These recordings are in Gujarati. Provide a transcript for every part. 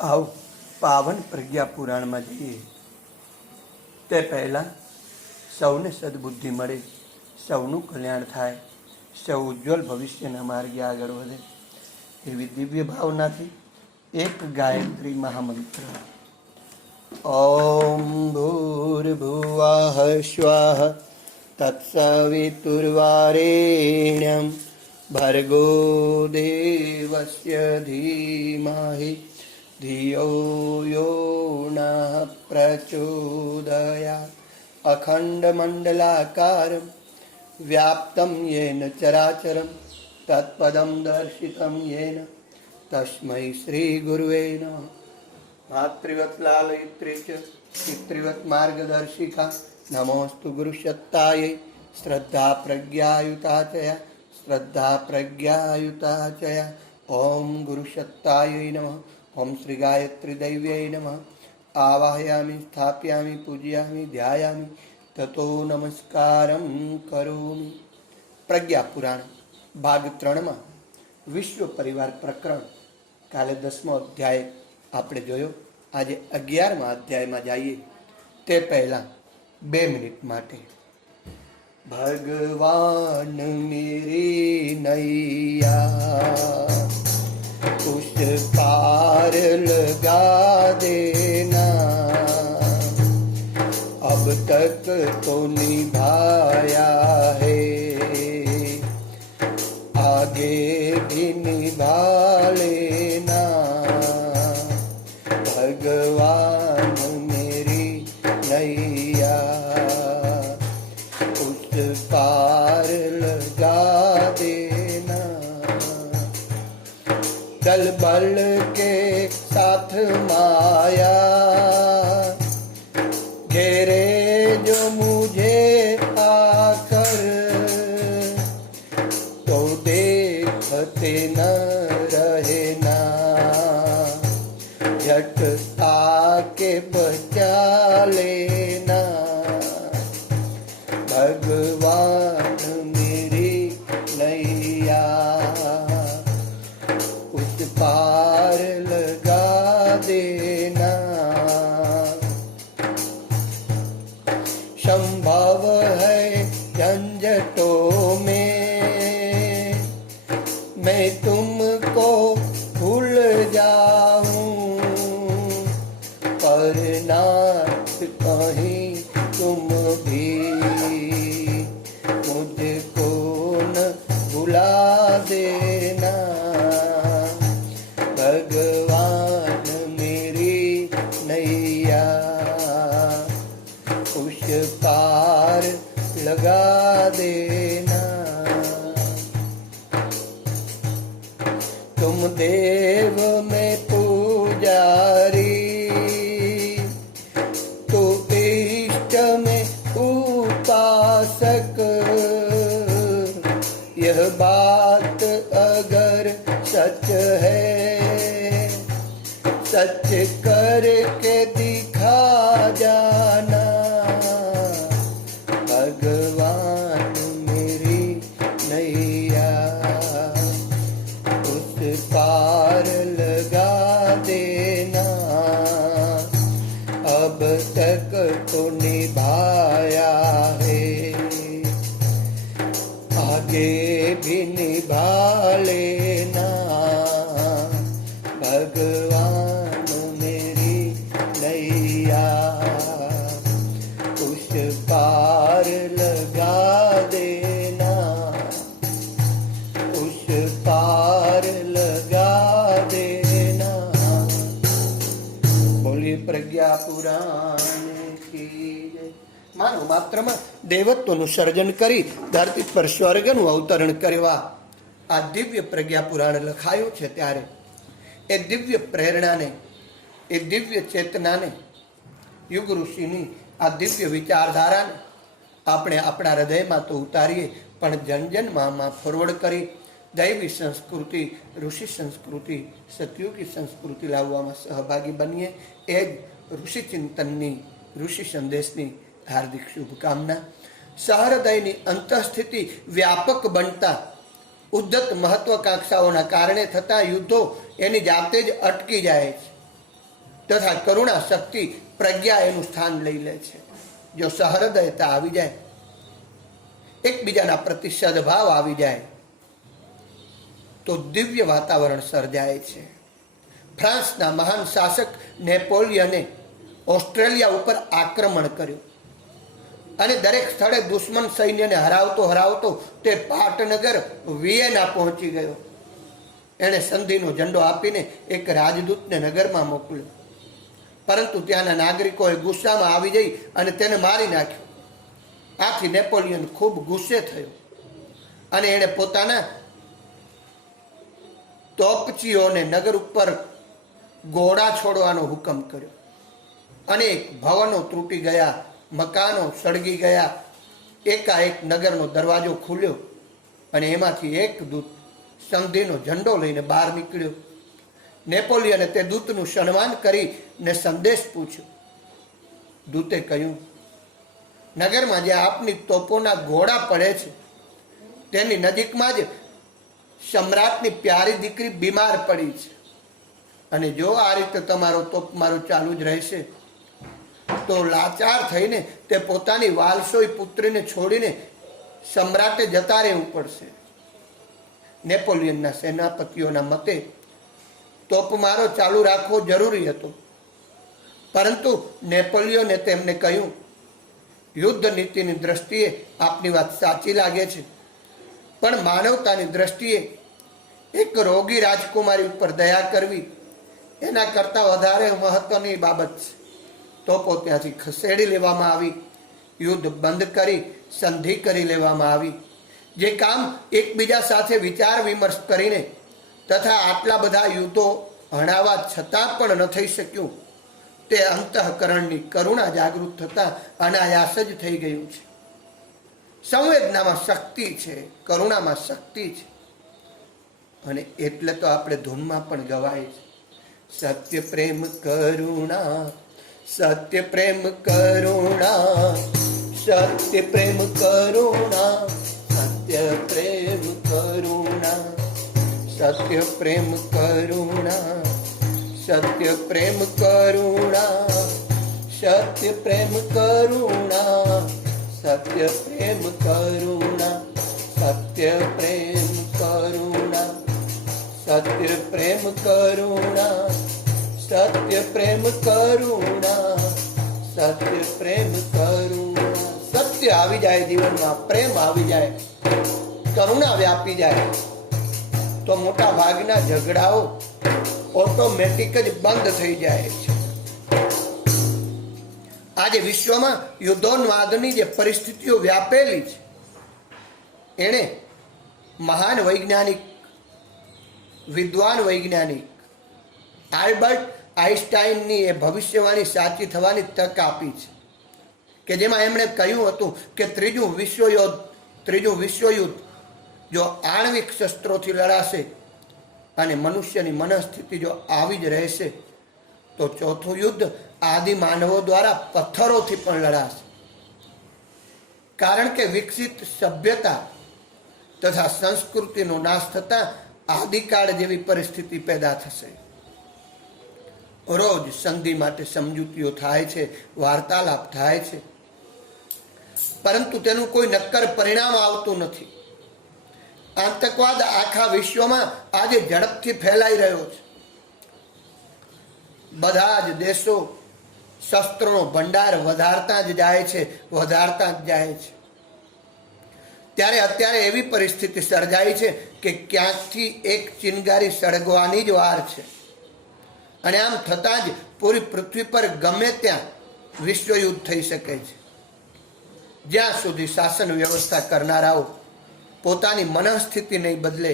આવ પાવન પ્રજ્ઞા પુરાણમાં જઈએ તે પહેલાં સૌને સદબુદ્ધિ મળે, સૌનું કલ્યાણ થાય, સૌ ઉજ્જવલ ભવિષ્યના માર્ગે આગળ વધે એવી દિવ્ય ભાવનાથી એક ગાયત્રી મહામંત્ર. ઓમ ભૂર્ભુવઃ સ્વઃ તત્સવિતુર્વરેણ્યં ભર્ગો દેવસ્ય ધીમહિ ધિયો યો નઃ પ્રચોદયાत्. અખંડમંડલાકારં વ્યાપ્तं येन ચરાચરં તત્પદં દર્શિतं येन તસ્मै શ્રી ગુરુવે નમઃ. માતૃવત લાલયિત્રી ચ પિતૃવત માર્ગદર્શિકા નમોસ્તુ ગુરુસત્તાयै શ્રદ્ધા પ્રજ્ઞાયુતાચયા શ્રદ્ધા પ્રજ્ઞાયુતાચયા. ઓમ ગુરુસત્તાयै નમઃ. ઓમ શ્રી ગાયત્રી દૈવ્यै નમઃ. આવાહયામિ સ્થાપયામિ પૂજયામિ ધ્યાયામિ તતો નમસ્કારં કરોમિ. પ્રજ્ઞા પુરાણ ભાગ 3માં વિશ્વ પરિવાર પ્રકરણ કાલે 10મો અધ્યાય આપણે જોયો. આજે 11મા અધ્યાયમાં જઈએ તે પહેલા 2 મિનિટ માટે ભગવાન મેરી નૈયા उस पार लगा देना, अब तक तो निभाया है, आगे भी निभा लेना. भगवान मेरी नैया उस पार लगा देना. दल बल के साथ माया घेरे जो मुझे आकर, तो देखते न रहना, झट आके बचा लेना. भगवान मेरी नैया पार लगा देना. संभव है झंझटों में मैं तुमको भूल जाऊं, पर नाथ कहीं तुम भी मुझको न भुला देना. भगवान मेरी नैया उस पार लगा देना. तुम देव में पुजारी, तो इष्ट में उपासक. यह बात अगर सच है, सच करके दिखा जाना. भगवान मेरी नैया उस पार लगा देना. अब तक तो निभाया है, आगे भी निभा लेना. भगवान मेरी नैया उस पार लगा देना, उस पार लगा देना. बोलिए प्रज्ञा पुराण की जय. માનવ માત્રમાં દેવત્વનું સર્જન કરી ધરતી પર સ્વર્ગનું અવતરણ કરવા આ દિવ્ય પ્રજ્ઞા પુરાણ લખાયું છે. ત્યારે એ દિવ્ય પ્રેરણાને, એ દિવ્ય ચેતનાને, યુગ ઋષિની આ દિવ્ય વિચારધારાને આપણે આપણા હૃદયમાં તો ઉતારીએ, પણ જનજનમાં ફોરવર્ડ કરી દૈવી સંસ્કૃતિ, ઋષિ સંસ્કૃતિ, સતયુગી સંસ્કૃતિ લાવવામાં સહભાગી બનીએ. એ જ ઋષિ ચિંતનની, ઋષિ સંદેશની હાર્દિક શુભકામના. સહૃદયની અંતઃસ્થિતિ વ્યાપક બનતા ઉદ્ધત મહત્વાકાંક્ષાઓના કારણે થતા યુદ્ધો એની જાતે જ અટકી જાય છે. તથા કરુણા શક્તિ પ્રજ્ઞા એનું સ્થાન લઈ લે છે. જો સહૃદયતા આવી જાય, એકબીજાના પ્રતિ સદભાવ આવી જાય તો દિવ્ય વાતાવરણ સર્જાય છે. ફ્રાન્સના મહાન શાસક નેપોલિયને ઓસ્ટ્રેલિયા ઉપર આક્રમણ કર્યું અને દરેક સ્થળે દુશ્મન સૈન્યને હરાવતો હરાવતો તે પાટનગર વિયેના પહોંચી ગયો. એણે સંધિનો ઝંડો આપીને એક રાજદૂતને નગરમાં મોકલ્યો, પરંતુ ત્યાંના નાગરિકોએ ગુસ્સામાં આવી જઈ અને તેને મારી નાખ્યો. આથી નેપોલિયન ખૂબ ગુસ્સે થયો અને એણે પોતાના તોપચીઓને નગર ઉપર ગોળા છોડવાનો હુકમ કર્યો. અનેક ભવનો તૂટી ગયા, મકાનો સળગી ગયા. એકાએક નગરનો દરવાજો ખુલ્યો અને એમાંથી એક દૂત સંધિનો ઝંડો લઈને બહાર નીકળ્યો. નેપોલિયને તે દૂતનું સન્માન કરીને સંદેશ પૂછ્યો. દૂતે કહ્યું, નગરમાં જે આપની તોપોના ગોળા પડે છે તેની નજીકમાં જ સમ્રાટની પ્યારી દીકરી બીમાર પડી છે, અને જો આ રીતે તમારો તોપ મારો ચાલુ જ રહેશે તો લાચાર થઈને તે પોતાની વાલસોઈ પુત્રીને છોડીને સમ્રાટે જતા રહેવું પડશે. નેપોલિયનના સેનાપતિઓના મતે તોપમારો ચાલુ રાખવો જરૂરી હતો, પરંતુ નેપોલિયને તેમને કહ્યું, યુદ્ધ નીતિની દ્રષ્ટિએ આપની વાત સાચી લાગે છે, પણ માનવતાની દ્રષ્ટિએ એક રોગી રાજકુમારી ઉપર દયા કરવી એના કરતાં વધારે મહત્વની બાબત છે. તોપો ત્યાંથી ખસેડી લેવામાં આવી, યુદ્ધ બંધ કરી સંધિ કરી લેવામાં આવી. જે કામ એકબીજા સાથે વિચાર વિમર્શ કરીને તથા આટલા બધા યુદ્ધો હણાવા છતાં પણ ન થઈ શક્યું, તે અંતઃકરણની કરુણા જાગૃત થતા અનાયાસ જ થઈ ગયું છે. સંવેદનામાં શક્તિ છે, કરુણામાં શક્તિ છે, અને એટલે તો આપણે ધૂનમાં પણ ગવાય છે, સત્ય પ્રેમ કરુણા, સત્ય પ્રેમ કરુણા, સત્ય પ્રેમ કરુણા, સત્ય પ્રેમ કરુણા, સત્ય પ્રેમ કરુણા, સત્ય પ્રેમ કરુણા, સત્ય પ્રેમ કરુણા, સત્ય પ્રેમ કરુણા, સત્ય પ્રેમ કરુણા, સત્ય પ્રેમ કરુણા, સત્ય પ્રેમ કરુણા, સત્ય પ્રેમ કરુણા. સત્ય આવી જાય જીવનમાં, પ્રેમ આવી જાય, કરુણા વ્યાપી જાય તો મોટા ભાગના ઝઘડાઓ ઓટોમેટિક જ બંધ થઈ જાય છે. આજે વિશ્વમાં યુદ્ધોન્માદની જે પરિસ્થિતિઓ વ્યાપેલી છે એણે મહાન વૈજ્ઞાનિક, વિદ્વાન વૈજ્ઞાનિક આલ્બર્ટ આઇન્સ્ટાઈનની એ ભવિષ્યવાણી સાચી થવાની તક આપી છે, કે જેમાં એમણે કહ્યું હતું કે ત્રીજું વિશ્વયુદ્ધ જો આણ્વિક શસ્ત્રોથી લડાશે અને મનુષ્યની મનસ્થિતિ જો આવી જ રહેશે તો ચોથું યુદ્ધ આદિ માનવો દ્વારા પથ્થરોથી પણ લડાશે. કારણ કે વિકસિત સભ્યતા તથા સંસ્કૃતિનો નાશ થતા આદિકાળ જેવી પરિસ્થિતિ પેદા થશે. રોજ સંધિ માટે સમજૂતીઓ થાય છે, વાર્તાલાપ થાય છે, પરંતુ તેનું કોઈ નક્કર પરિણામ આવતું નથી. આતંકવાદ આખા વિશ્વમાં આજે ઝડપથી ફેલાઈ રહ્યો છે. બધા જ દેશો શસ્ત્રોનો ભંડાર વધારતા જ જાય છે, વધારતા જ જાય છે. ત્યારે અત્યારે એવી પરિસ્થિતિ સર્જાઈ છે કે ક્યાંકથી એક ચિનગારી સળગવાની જ વાર છે, અને આમ થતાં જ પૂરી પૃથ્વી પર ગમે ત્યાં વિશ્વયુદ્ધ થઈ શકે છે. જ્યાં સુધી શાસન વ્યવસ્થા કરનારાઓ પોતાની મનસ્થિતિ નહીં બદલે,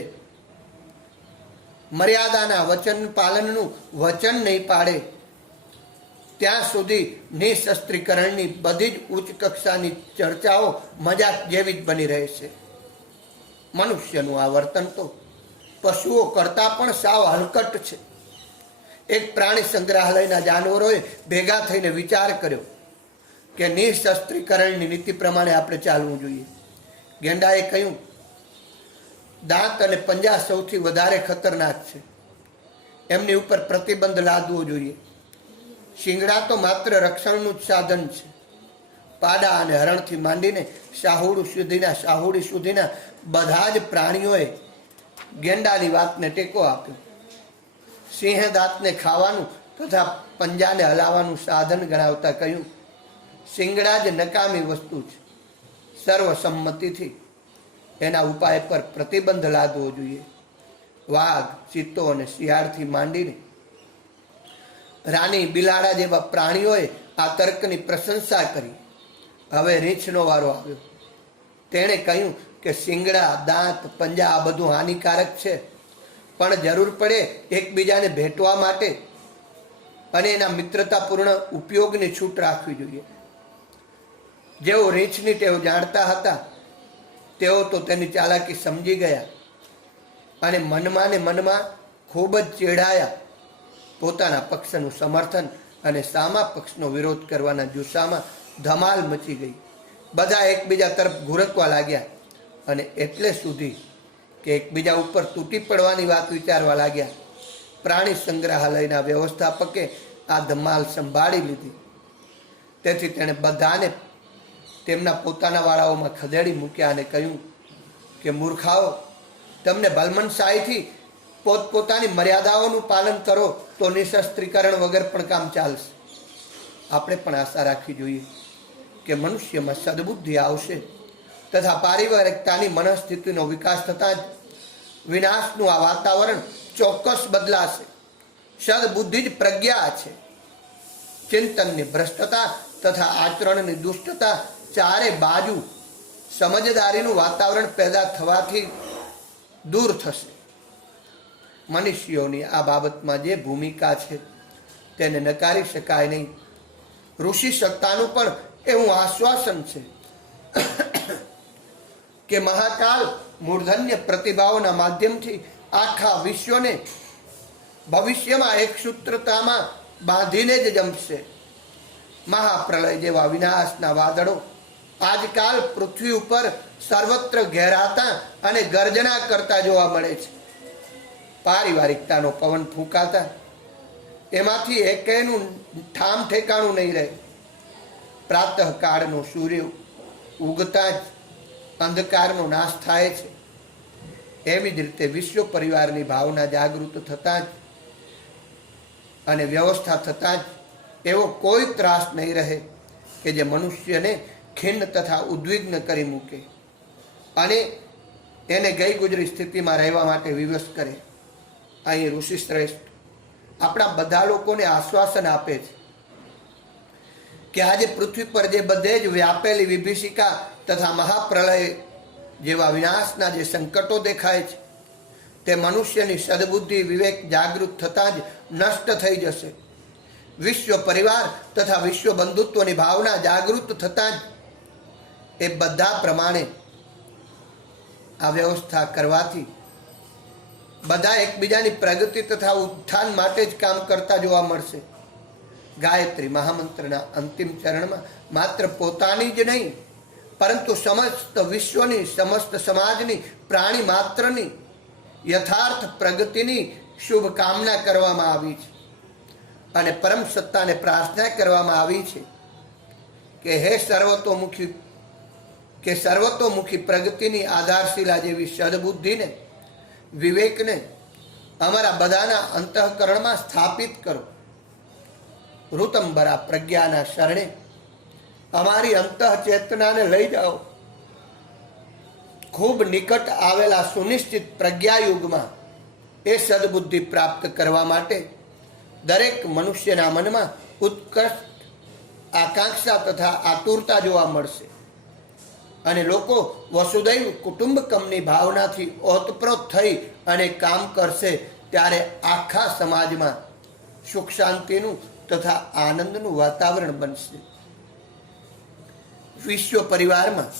મર્યાદાના વચન પાલનનું વચન નહીં પાડે, ત્યાં સુધી નિશસ્ત્રીકરણની બધી જ ઉચ્ચ કક્ષાની ચર્ચાઓ મજાક જેવી જ બની રહેશે. મનુષ્યનું આ વર્તન તો પશુઓ કરતાં પણ સાવ હલકટ છે. એક પ્રાણી સંગ્રહાલયના જાનવરોએ ભેગા થઈને વિચાર કર્યો કે નિશસ્ત્રીકરણની નીતિ પ્રમાણે આપણે ચાલવું જોઈએ. ગેંડાએ કહ્યું, દાંત અને પંજા સૌથી વધારે ખતરનાક છે, એમની ઉપર પ્રતિબંધ લાદવો જોઈએ. શિંગડા તો માત્ર રક્ષણનું જ સાધન છે. પાડા અને હરણથી માંડીને શાહુડી સુધીના બધા જ પ્રાણીઓએ ગેંડાની વાતને ટેકો આપ્યો. સિંહે દાંતને ખાવાનું તથા પંજાને હલાવવાનું સાધન ગણાવતા કહ્યું, શિંગડા જ નકામી વસ્તુ છે. સર્વસંમતિથી એના ઉપાય પર પ્રતિબંધ લાદવો જોઈએ. વાઘ, ચિત્તો અને શિયાળથી માંડીને રાની, બિલાડા જેવા પ્રાણીઓએ આ તર્કની પ્રશંસા કરી. હવે રીંછનો વારો આવ્યો. તેણે કહ્યું કે શિંગડા, દાંત, પંજા આ બધું હાનિકારક છે, પણ જરૂર પડે એકબીજાને ભેટવા માટે અને એના મિત્રતાપૂર્ણ ઉપયોગની છૂટ રાખવી જોઈએ. જેઓ રીંછની ટેવ જાણતા હતા તેઓ તો તેની ચાલાકી સમજી ગયા અને મનમાં ને મનમાં ખૂબ જ ચેડાયા. પોતાના પક્ષનું સમર્થન અને સામા પક્ષનો વિરોધ કરવાના જુસ્સામાં ધમાલ મચી ગઈ. બધા એકબીજા તરફ ઘુરકવા લાગ્યા અને એટલે સુધી કે એકબીજા ઉપર તૂટી પડવાની વાત વિચારવા લાગ્યા. પ્રાણી સંગ્રહાલયના વ્યવસ્થાપકે આ ધમાલ સંભાળી લીધી. તેથી તેણે બધાને તેમના પોતાના વાળાઓમાં ખદેડી મૂક્યા અને કહ્યું કે મૂર્ખાઓ, તમને ભલમનશાહીથી પોતપોતાની મર્યાદાઓનું પાલન કરો તો નિશસ્ત્રીકરણ વગર પણ કામ ચાલશે. આપણે પણ આશા રાખવી જોઈએ કે મનુષ્યમાં સદબુદ્ધિ આવશે તથા પારિવારિકતાની મનસ્થિતિનો વિકાસ થતાં જ વિનાશનું આ વાતાવરણ ચોક્કસ બદલાશે. સદબુદ્ધિ જ પ્રજ્ઞા છે. ચિંતનની ભ્રષ્ટતા તથા આચરણની દુષ્ટતા ચારે બાજુ સમજદારીનું વાતાવરણ પેદા થવાથી દૂર થશે. મનુષ્યોની આ બાબતમાં જે ભૂમિકા છે તેને નકારી શકાય નહીં. ઋષિ સત્તાનું પણ એવું આશ્વાસન છે કે મહાકાલ મૂર્ધન્ય પ્રતિભાઓના માધ્યમથી આખા વિશ્વને ભવિષ્યમાં એક સૂત્રતામાં બાંધીને જ જમશે. મહાપ્રલય જેવા વિનાશના વાદળો આજકાલ પૃથ્વી ઉપર સર્વત્ર ઘેરાતા અને ગર્જના કરતા જોવા મળે છે. પારિવારિકતાનો પવન ફૂંકાતા એમાંથી એકેયનું ઠામ ઠેકાણું નહીં રહે. પ્રાતઃકાળનો સૂર્ય ઉગતા જ અંધકારનો નાશ થાય છે. એવી જ રીતે વિશ્વ પરિવારની ભાવના જાગૃત થતાં જ અને વ્યવસ્થા થતાં જ એવો કોઈ ત્રાસ નહીં રહે કે જે મનુષ્યને ખિન્ન તથા ઉદ્વિગ્ન કરી મૂકે અને એને ગઈ ગુજરી સ્થિતિમાં રહેવા માટે વિવશ કરે. અહીં ઋષિ શ્રેષ્ઠ આપણા બધા લોકોને આશ્વાસન આપે છે કે આજે પૃથ્વી પર જે બધે જ વ્યાપેલી વિભીષિકા તથા મહાપ્રલય જેવા વિનાશના જે સંકટો દેખાય છે તે મનુષ્યની સદબુદ્ધિ વિવેક જાગૃત થતાં જ નષ્ટ થઈ જશે. વિશ્વ પરિવાર તથા વિશ્વ બંધુત્વની ભાવના જાગૃત થતાં જ એ બધા પ્રમાણે આ વ્યવસ્થા કરવાથી બધા એકબીજાની પ્રગતિ તથા ઉત્થાન માટે જ કામ કરતા જોવા મળશે. ગાયત્રી મહામંત્રના અંતિમ ચરણમાં માત્ર પોતાની જ નહીં પરંતુ સમસ્ત વિશ્વની, સમસ્ત સમાજની, પ્રાણી માત્રની યથાર્થ પ્રગતિની શુભકામના કરવામાં આવી છે અને પરમ સત્તાને પ્રાર્થના કરવામાં આવી છે કે હે સર્વતોમુખી પ્રગતિની આધારશિલા જેવી સદબુદ્ધિને, વિવેકને અમારા બધાના અંતઃકરણમાં સ્થાપિત કરો. ઋતંબરા પ્રજ્ઞાના શરણે અમારી અંતઃચેતનાને લઈ જાઓ. ખૂબ નિકટ આવેલા સુનિશ્ચિત પ્રજ્ઞાયુગમાં એ સદબુદ્ધિ પ્રાપ્ત કરવા માટે દરેક મનુષ્યના મનમાં ઉત્કૃષ્ટ આકાંક્ષા તથા આતુરતા જોવા મળશે અને લોકો વસુદૈવ કુટુંબકમની ભાવનાથી ઓતપ્રોત થઈ અને કામ કરશે. ત્યારે આખા સમાજમાં સુખ શાંતિનું તથા આનંદનું વાતાવરણ બનશે. વિશ્વ પરિવારમાં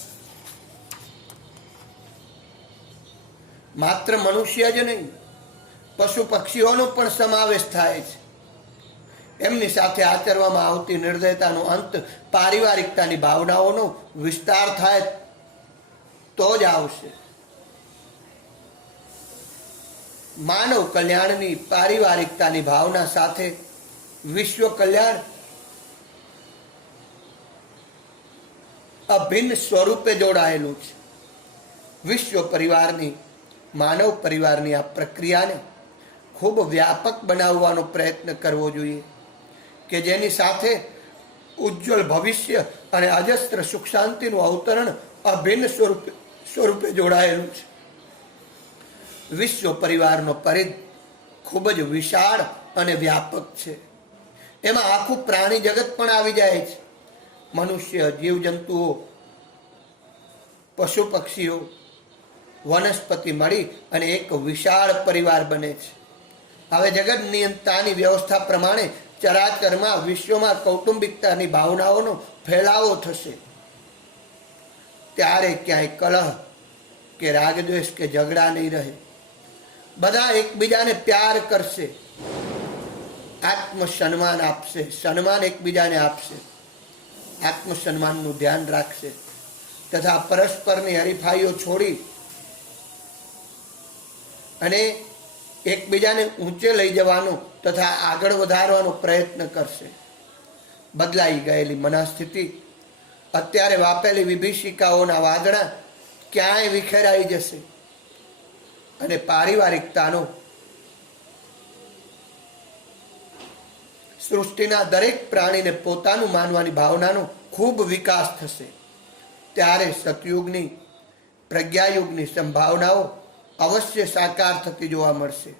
માત્ર મનુષ્ય જ નહીં, પશુ પક્ષીઓનો પણ સમાવેશ થાય છે. એમની સાથે આચરવામાં આવતી નિર્દયતાનો અંત પારિવારિકતાની ભાવનાઓનો વિસ્તાર થાય તો જ આવશે. માનવ કલ્યાણની પારિવારિકતાની ભાવના સાથે વિશ્વ કલ્યાણ અભિન્ન સ્વરૂપે જોડાયેલું છે. વિશ્વ પરિવારની, માનવ પરિવારની આ પ્રક્રિયાને ખૂબ વ્યાપક બનાવવાનો પ્રયત્ન કરવો જોઈએ કે જેની સાથે ઉજ્જવલ ભવિષ્ય અને અજસ્ત્ર સુખ શાંતિનું અવતરણ અભિન્ન સ્વરૂપે જોડાયેલું છે. વિશ્વ પરિવારનો પરિધ ખૂબ જ વિશાળ અને વ્યાપક છે. એમાં આખું પ્રાણી જગત પણ આવી જાય છે. મનુષ્ય, જીવજંતુઓ, પશુ પક્ષીઓ, વનસ્પતિ મળી અને એક વિશાળ પરિવાર બને છે. હવે જગત નિયંતાની વ્યવસ્થા પ્રમાણે ચરાચરમાં વિશ્વમાં કૌટુંબિકતાની ભાવનાઓનો ફેલાવો થશે. ત્યારે ક્યાંય કલહ કે રાગદ્વેષ કે ઝઘડા નહીં રહે. બધા એકબીજાને પ્યાર કરશે, આત્મસન્માન આપશે, સન્માન એકબીજાને આપશે, આત્મસન્માનનું ધ્યાન રાખશે તથા પરસ્પરની હરીફાઈઓ છોડી અને એકબીજાને ઊંચે લઈ જવાનો તથા આગળ વધારવાનો પ્રયત્ન કરશે. બદલાઈ ગયેલી મનસ્થિતિ, અત્યારે વાપેલી વિભીષિકાઓના વાદળા ક્યાંય વિખેરાઈ જશે અને પારિવારિકતાનો, સૃષ્ટિના દરેક પ્રાણીને પોતાનું માનવાની ભાવનાનો ખૂબ વિકાસ થશે. ત્યારે સતયુગની, પ્રજ્ઞાયુગની સંભાવનાઓ અવશ્ય સાકાર થતી જોવા મળશે.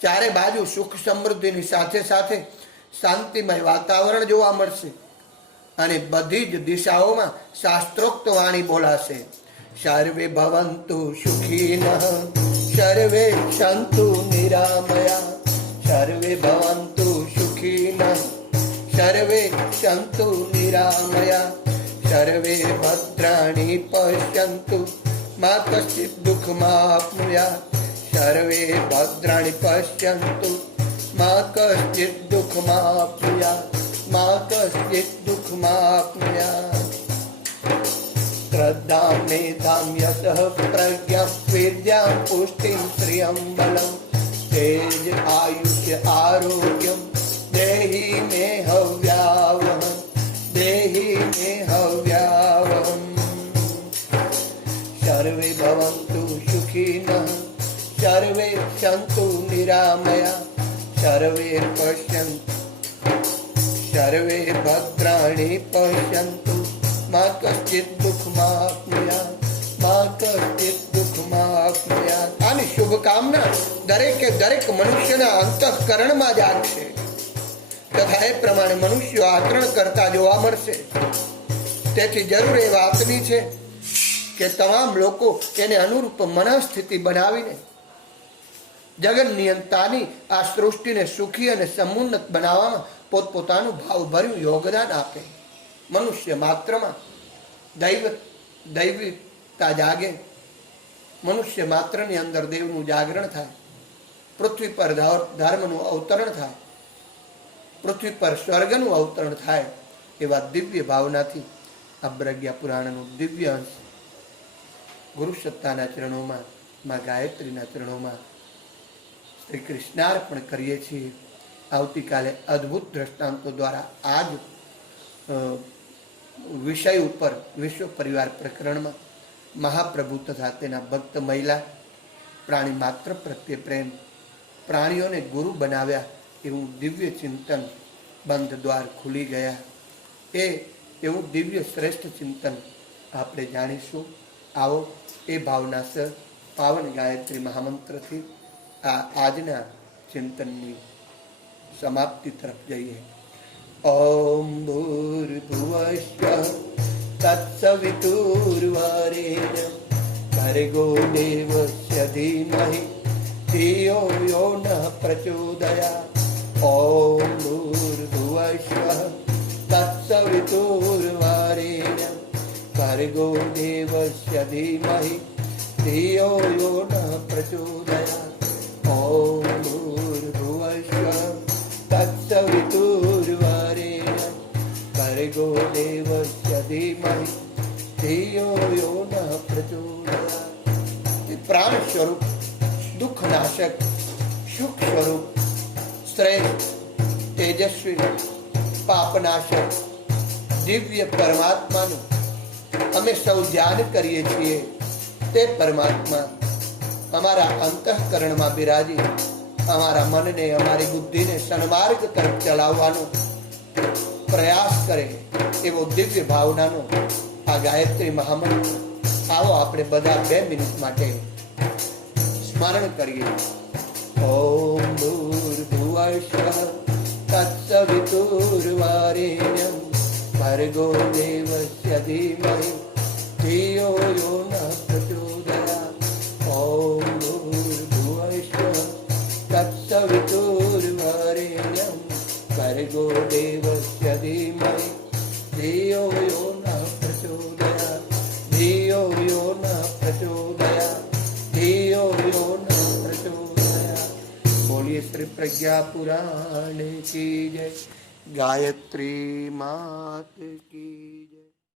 ચારે બાજુ સુખ સમૃદ્ધિની સાથે સાથે શાંતિમય વાતાવરણ જોવા મળશે અને બધી જ દિશાઓમાં શાસ્ત્રોક્ત વાણી બોલાશે. સર્વે ભવંતુ સુખીનઃ, સર્વે સંતુ નિરામયા, સર્વે ભવંતુ સુખીનઃ, સર્વે સંતુ નિરામયા, સર્વે ભદ્રાણિ પશ્યન્તુ મા કશ્ચિત દુઃખમાપ્નુયાત, સર્વે ભદ્રાણિ પશ્યન્તુ મા કશ્ચિત દુઃખમાપ્નુયાત, મા કશ્ચિત દુઃખમાપ્નુયાત. શ્રદ્ધાં મેધાં યશઃ પ્રજ્ઞાં વિદ્યાં પુષ્ટિં શ્રિયં બલં તેજ આયુષ્ય આરોગ્યમ દેહી મે હવ્યાવહં, દેહી મે હવ્યાવહં. સર્વે ભવन्तु સુખીનઃ, સર્વે સંતુ નિરામયા, સર્વે પશ્યन्तु, સર્વે ભદ્રાણિ પશ્યन्तુ મા કશ્ચિત દુઃખમાપ્નુયાત, મા કશ્ચિત દુઃખમાપ્નુયાત. આની શુભકામના દરેકે દરેક મનુષ્યના અંતઃકરણમાં જાગશે તથા એ પ્રમાણે મનુષ્યો આચરણ કરતા જોવા મળશે. તેથી જરૂર એ વાતની છે કે તમામ લોકો એને અનુરૂપ મનઃસ્થિતિ બનાવીને જગત નિયંતાની આ સૃષ્ટિને સુખી અને સમુન્નત બનાવવામાં પોતપોતાનું ભાવભર્યું યોગદાન આપે. મનુષ્ય માત્રમાં દૈવિકતા જાગે, મનુષ્ય માત્રની અંદર દેવનું જાગરણ થાય, પૃથ્વી પર ધર્મનું અવતરણ થાય, પૃથ્વી પર સ્વર્ગનું અવતરણ થાય. એવા દિવ્ય ભાવનાથી આ પ્રજ્ઞા પુરાણનું દિવ્ય અંશ ગુરુ સત્તાના ચરણોમાં, માં ગાયત્રીના ચરણોમાં શ્રી કૃષ્ણાર્પણ કરીએ છીએ. આવતીકાલે અદ્ભુત દ્રષ્ટાંતો દ્વારા આ જ વિષય ઉપર, વિશ્વ પરિવાર પ્રકરણમાં મહાપ્રભુ તથા તેના ભક્ત મહિલા, પ્રાણી માત્ર પ્રત્યે પ્રેમ, પ્રાણીઓને ગુરુ બનાવ્યા એવું દિવ્ય ચિંતન, બંધ દ્વાર ખુલી ગયા, એવું દિવ્ય શ્રેષ્ઠ ચિંતન આપણે જાણીશું. આવો એ ભાવના સર પાવન ગાયત્રી મહામંત્રથી આ આજના ચિંતનની સમાપ્તિ તરફ જઈએ. ઓમ ભૂર્ભુવઃ તત્સવિતુર્વરેણ્યં ભર્ગો દેવસ્ય ધીમહિ ધિયો યો નઃ પ્રચોદયાત. ઓમ ભૂર્ભુવઃ તત્સવિતુર્વરેણ્યં ભર્ગો દેવસ્ય ધીમહિ ધિયો યો નઃ પ્રચોદયાત. ઓમ ભૂર્ભુવઃ તત્સવિતુર્વરેણ્યં ભર્ગો દેવસ્ય ધીમહિ ધિયો યો નઃ પ્રચોદયાત. પ્રાણ સ્વરૂપ, દુઃખ નાશક, સુખ સ્વરૂપ, શ્રેષ્ઠ તેજસ્વી પાપનાશક દિવ્ય પરમાત્માનું અમે સૌ ધ્યાન કરીએ છીએ. તે પરમાત્મા અમારા અંતઃકરણમાં બિરાજી અમારા મનને, અમારી બુદ્ધિને સન્માર્ગ તરફ ચલાવવાનો પ્રયાસ કરે એવો દિવ્ય ભાવનાનો આ ગાયત્રી મહામંત્ર આવો આપણે બધા 2 મિનિટ માટે સ્મરણ કરીએ. ઓમ ભૂર્ભુવઃ તત્સવિતુર્વરેણ્યં ભર્ગો દેવસ્ય ધીમહિ ધિયો યો ન પ્રચોદયાત. ઓમ ભૂર્ભુવઃ તત્સવિતુર્વરેણ્યં ભર્ગો દેવસ્ય ધીમહિ ધિયો યો ન પ્રચોદયાત. ધિયો યો ન પ્રચોદયાત. ધિયો યો ન પ્રચોદયાત. બોલીએ શ્રી પ્રજ્ઞા પુરાણ કી જય. ગાયત્રી માત કી જય.